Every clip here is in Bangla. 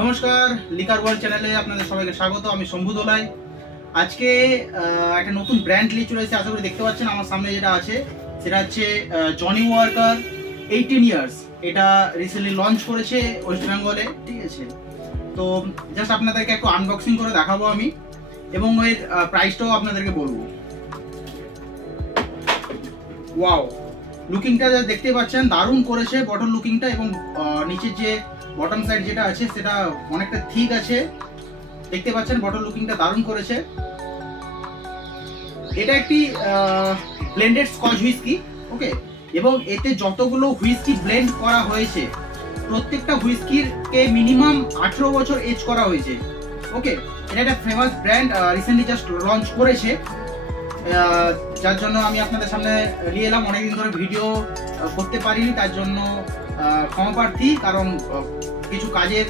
নমস্কার, লিকার ওয়ার্ল্ড চ্যানেলে আপনাদের সবাইকে স্বাগত। আমি শম্ভু দোলাই। আজকে একটা নতুন ব্র্যান্ড নিয়ে চলে এসেছে। আশা করি দেখতে পাচ্ছেন আমার সামনে যেটা আছে সেটা হচ্ছে জনি ওয়াকার 18 ইয়ার্স। এটা রিসেন্টলি লঞ্চ করেছে ওয়েস্ট বেঙ্গলে, ঠিক আছে। তো জাস্ট আপনাদেরকে একটু আনবক্সিং করে দেখাবো আমি, এবং এর প্রাইসটাও আপনাদেরকে বলবো। ওয়াও, লুকিংটা দেখতে পাচ্ছেন, দারুণ করেছে বটল লুকিংটা, এবং নিচের যে বটম সাইড যেটা আছে সেটা অনেকটা থিক আছে, দেখতে পাচ্ছেন বটল লুকিংটা দারুণ করেছে। এটা একটি ব্লেন্ডেড স্কচ হুইস্কি, ওকে, এবং এতে যতগুলো হুইস্কি ব্লেন্ড করা হয়েছে প্রত্যেকটা হুইস্কির কে মিনিমাম 18 বছর এজ করা হয়েছে, ওকে। এটা একটা famous brand, recently just launch করেছে, যার জন্য আমি আপনাদের সামনে নিয়ে এলাম। অনেকদিন ধরে ভিডিও করতে পারিনি, তার জন্য ক্ষমা প্রার্থী, কারণ কিছু কাজের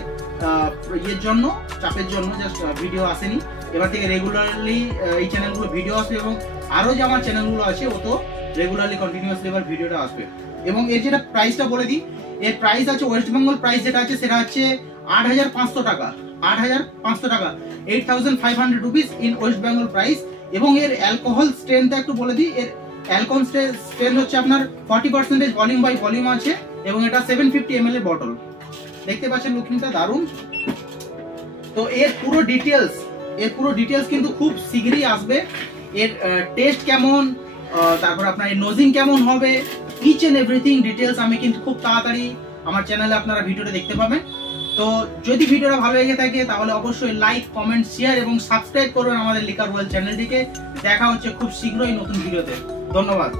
ইয়ের জন্য, চাপের জন্য জাস্ট ভিডিও আসেনি। এবার থেকে রেগুলারলি এই চ্যানেলগুলো ভিডিও আসবে, এবং আরও যে আমার চ্যানেলগুলো আছে ও তো রেগুলারলি কন্টিনিউয়াসলি এবার ভিডিওটা আসবে। এবং এর যেটা প্রাইসটা বলে দিই, এর প্রাইস আছে ওয়েস্ট বেঙ্গল প্রাইস যেটা আছে সেটা হচ্ছে 8,500 টাকা। 8,500 টাকা, 8,500 rupees in West Bengal price. এবং এর অ্যালকোহল স্ট্রেন্থটা একটু বলে দিই, এর অ্যালকোহল স্ট্রেন্থ হচ্ছে আপনার 40% ভলিউম বাই ভলিউম আছে, এবং এটা 750 ml এর বটল। দেখতে পাচ্ছেন লুকিংটা দারুণ। তো এর পুরো ডিটেলস কিন্তু খুব শীঘ্রই আসবে। এর টেস্ট কেমন, তারপর আপনার এর নোজিং কেমন হবে, ইচ এন্ড এভরিথিং ডিটেলস আমি কিন্তু খুব তাড়াতাড়ি আমার চ্যানেলে আপনারা ভিডিওটা দেখতে পাবেন। তো যদি ভিডিওটা ভালো লেগে থাকে তাহলে অবশ্যই লাইক, কমেন্ট, শেয়ার এবং সাবস্ক্রাইব করবেন আমাদের লিকার ওয়ার্ল্ড চ্যানেলটিকে। দেখা হচ্ছে খুব শীঘ্রই নতুন ভিডিওতে। ধন্যবাদ।